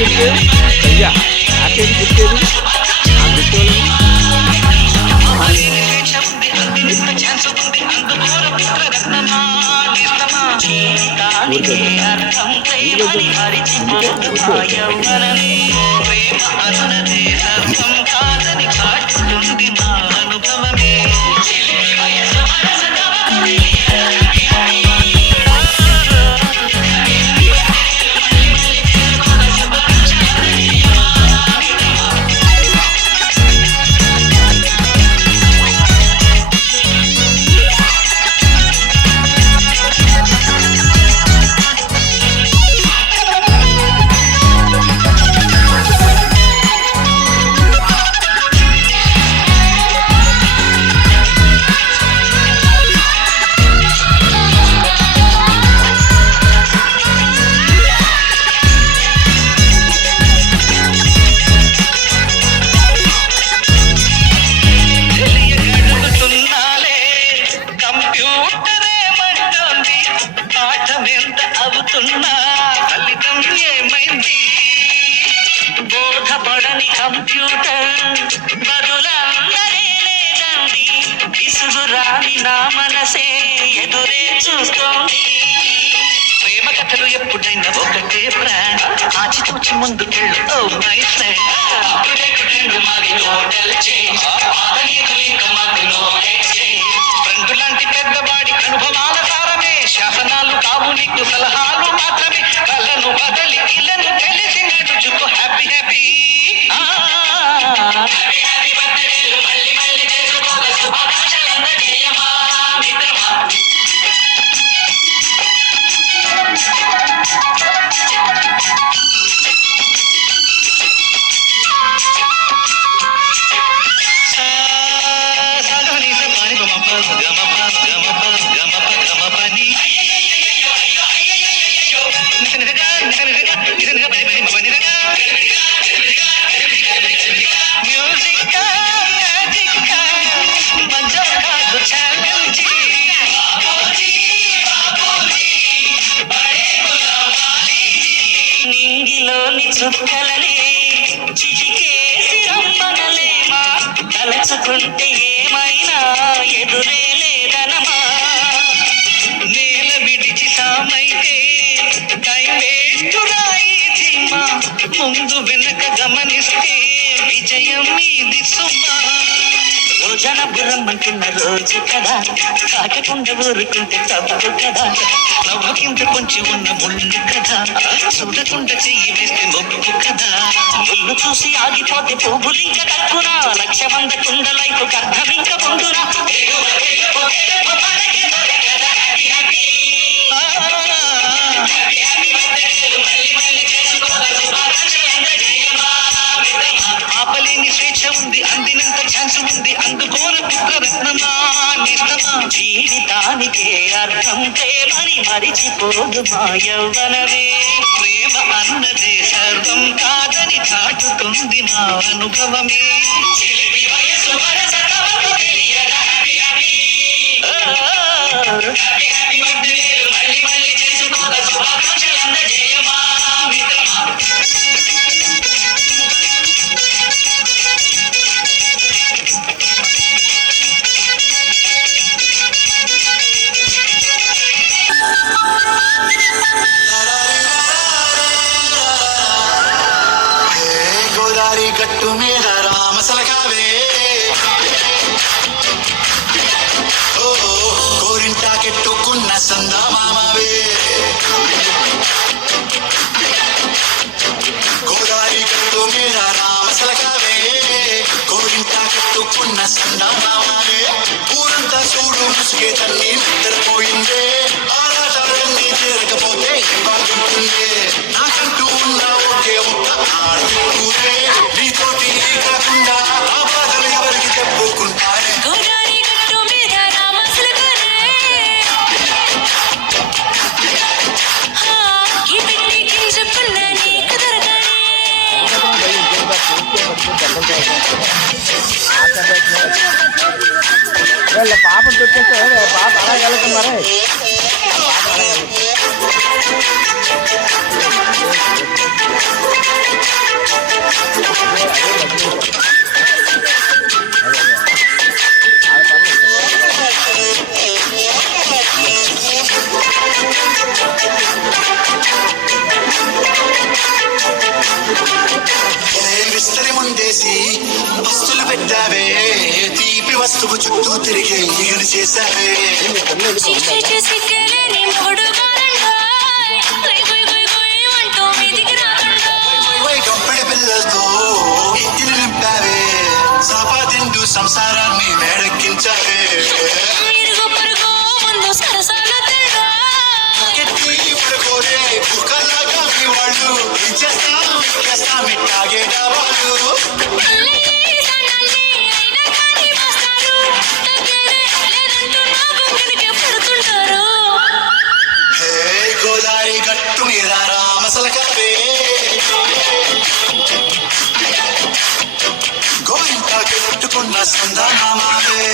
గుర్తే అయ్యా నాకేంటి గుర్తేది ఆ గుర్తు అవుతున్నా ఫలితం ఏమైంది బోధపడని కంప్యూటర్ బదులందరే లేదండి విసుగురాని నా మనసే ఎదురే చూస్తోంది ప్రేమ కథలు ఎప్పుడైనా ఒకటే ఫ్రెండ్ ఆచితూచి ముందుకెళ్ళు ఓ మై ఫ్రెండ్ ఫ్రెండ్ లాంటి పెద్దవాడి అనుభవాల సారమే శాసనాలు కావు నీకు సలహాలు మాత్రమే కళ్ళను బదలి ఇళ్ళను తెలిసి నడుచుకో హ్యాపీ హ్యాపీ నింగిలోని చుక్కలనే చిటికేసి రమ్మనలేమా తలచుకుంటే ఏమైనా ఎదురే లేదనమా నేల విడిచి సామైతే టైం వేస్ట్ రాయి ధీమా ముందు వెనక గమనిస్తే విజయం మీది సుమా రోజన బుర్రమ్మంటున్న రోజు కదా కాకకుండా ఊరుకుంటే తప్పు కదా నవ్వు కింద కొంచెం ఉన్న ముళ్ళు కదా చూడకుండా చెయ్యి వేస్తే మొక్కు కదా ముళ్ళు చూసి ఆగిపోతే పువ్వులింక తక్కునా లక్ష మంద కుండలైపు అర్థమింక ముందురా ఆపలేని స్వేచ్ఛ ఉంది అందినంత ఛాన్స్ ఉంది అందుకోన పుత్రరత్నమా నిస్తమా జీవితానికే అర్థం ప్రేమని మరిచిపోదు మా యవ్వనమే ప్రేమ అన్నదే సర్వం కాదని చాటుతుంది మా అనుభవమే గోదారి గట్టు మీద రామసలకావే ఓ గోరింటాకెట్టుకున్న సందా మామవే గోదారి గట్టు మీద రామసలకావే గోరింటాకెట్టుకున్న సందా మామవే ఊరంతా చూడు ముసుగే తల్లి నిద్రపోయిందే ఆరాటాలన్నీ చేరకపోతే బాగుంటుందే నాకంటూ ఉన్న ఒకే ఒక్క ఆడూరే నీతోటి కాకుండా ఆ బాధలు ఎవరికి చెప్పుకుంటారే గోదారి గట్టు మీద రామసలకావే ఈ పెళ్లి గింజపుల్ల నీకు దొరకనే వీళ్ళ పాపను తొక్కేస్తే పాప అలా వెళ్తున్నారు పాప అలా విస్తరి ముందేసి వస్తువులు పెట్టావే తీపి వస్తువు చుట్టూ తిరిగే ఈయన చేశావే చీచీ చేసి కేలేని మొగుడు కారండోయ్. గుయ్ గుయ్ గుయ్ గుయ్ అంటూ మీదికి రారండోయ్. గంపెడి పిల్లలతో ఇంటిని నింపావే సంపాదిండు సంసారాన్ని మేడెక్కించావే ఇరుగు పొరుగు ముందు సరసాల తిరుగోయ్. ఎట్టి పడుకోరే కుక్కలాగా మీ వాళ్ళు చేస్తాం ఇట్టాగే డాబాలు అల్లి సన్నాన్ని అయినా కానీ మోస్తారు. తగ్గేదే లేదంటూ నాకు వెనుకే పడుతుంటారు. హే గోదావరి గట్టు మీద రామసలకావే గోరింటాకి కట్టుకున్న సందానామావే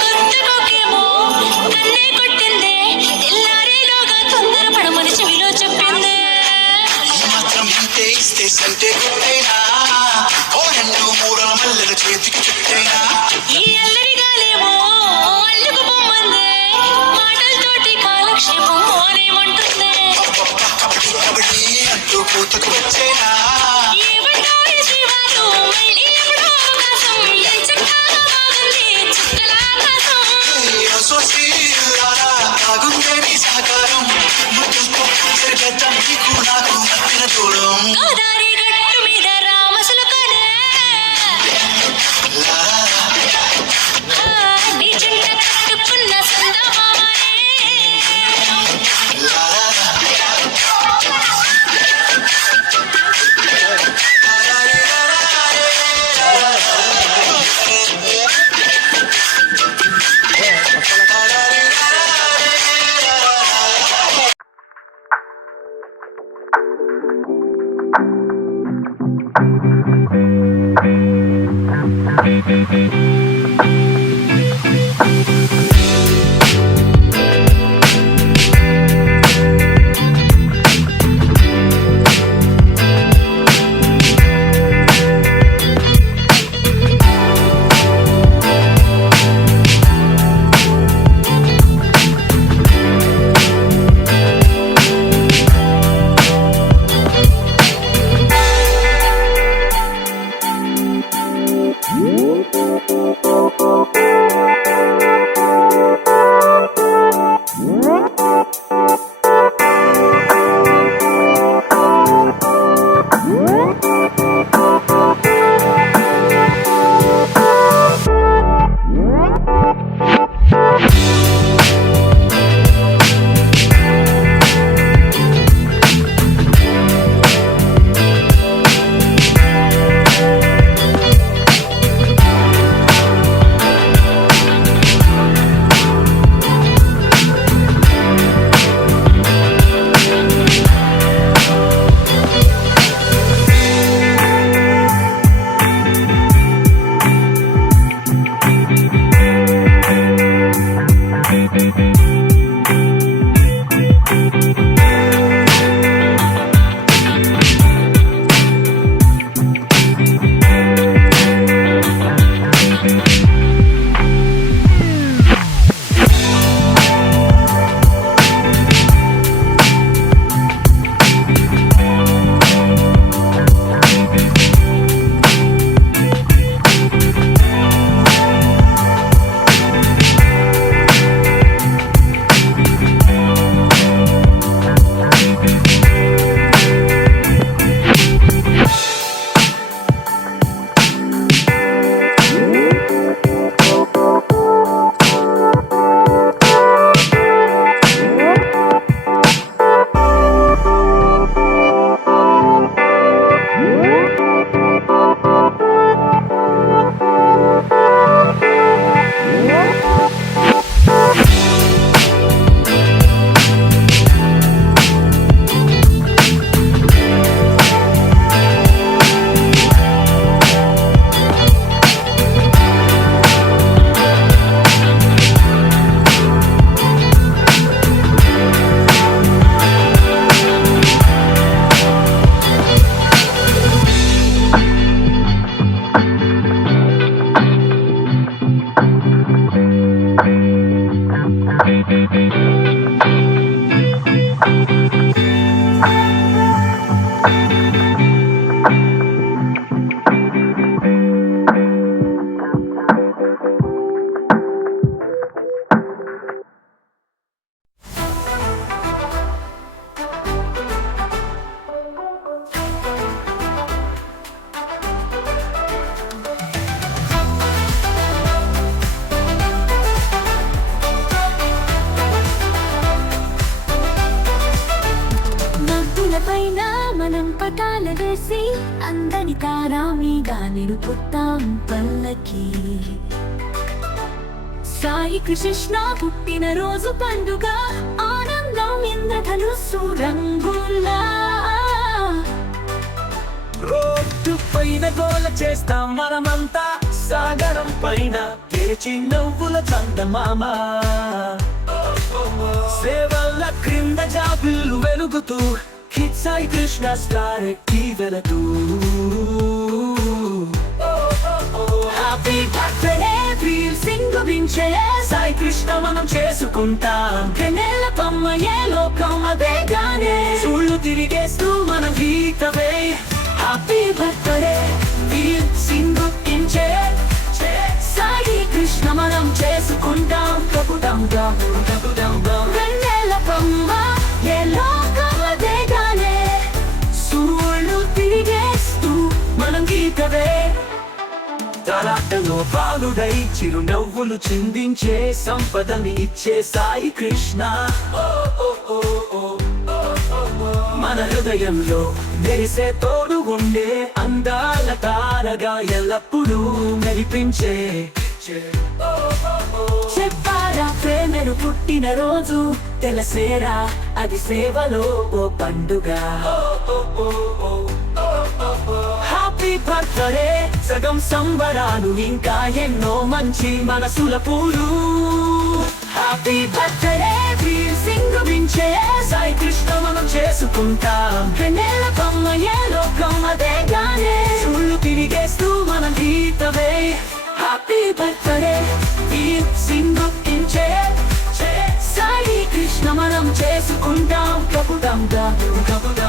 కొట్టుకోకేమో కన్నే కొట్టిందే. తెల్లారేలోగా తొందరపడమని చెవిలో చెప్పిందే. ఈ మాత్రం ఇంటే ఇస్తే సంటే కొట్టేనా ఓ రెండు మూడల మల్లెల చేతికి చుట్టేనా ఈ అల్లరిగాలేమో అల్లుకు పొమ్మందే. మాటలతోటి కాలక్షేపం మోనేమంటుందే. కబడ్డీ కబడ్డీ అంటూ కూతుకు వచ్చేనా ఏమంటారు శ్రీవారు మళ్ళీ ఎప్పుడో అవకాశం. ఎంచక్కా బాగుంది చుక్కల ఆకాశం. బాగుందే నీ సహకారం ముద్దుతో సరిపెద్దాం నీకు నాకు మధ్యన దూరం గోదారి గట్టు మీద రామసులుకనే. నీ జంట కట్టుకున్న సందమామనే. పైన మనం పటాల వేసి అందని తారామిగా నిలుపుతాం పల్లకి. సాయి కృష్ణ పుట్టిన రోజు పండుగ, ఆనందం ఇంద్రధనుస్సు రంగులా. రోడ్డు పైన గోల చేస్తాం మనమంతా, సాగరం పైన తెరిచి నవ్వుల చందమామ. సేవల క్రింద జాబిల్లు వెలుగుతూ, హిట్ సాయి కృష్ణ స్టార్ ఎక్కి వెళుతూ. హ్యాపీ బర్త్డే వీల్ సింగుదించే సాయి కృష్ణ మనం చేసుకుంటాం. వెన్నెల పమ్మ ఏ లోకం అదేగానే, సుళ్ళు తిరిగేస్తూ మన గీతవే. హ్యాపీ బర్త్డే వీల్ సింగుదించే సాయి కృష్ణ మనం చేసుకుంటాం. కపుటం కపుటం వెన్నెల పమ్మ ఏ లోకం అదేగానే, సుళ్ళు తిరిగేస్తూ మనం గీతవే. తలాటలో బాలుడై చిరునవ్వులు చిందించే సంపదని ఇచ్చే సాయి కృష్ణ. మన హృదయంలో మెరిసే తోడుగుండే అందాల తారగా ఎల్లప్పుడూ మెరిపించే. చెప్పారా ప్రేమను పుట్టిన రోజు తెలిసేరా, అది సేవలో ఓ పండుగ. హ్యాపీ బర్త్డే సగం సంబరాలు, ఇంకా ఎన్నో మంచి మనసుల పూలు. హ్యాపీ బర్త్డే వీల్ సింగుదించే సాయి కృష్ణ మనం చేసుకుంటాం. వెన్నెల బొమ్మ ఏ లోకం అదేగానే, సుళ్ళు తిరిగేస్తూ మన గీతవే. హ్యాపీ బర్త్డే వీల్ సింగుదించే సాయి కృష్ణ మనం చేసుకుంటాం. కపుటం కపుటం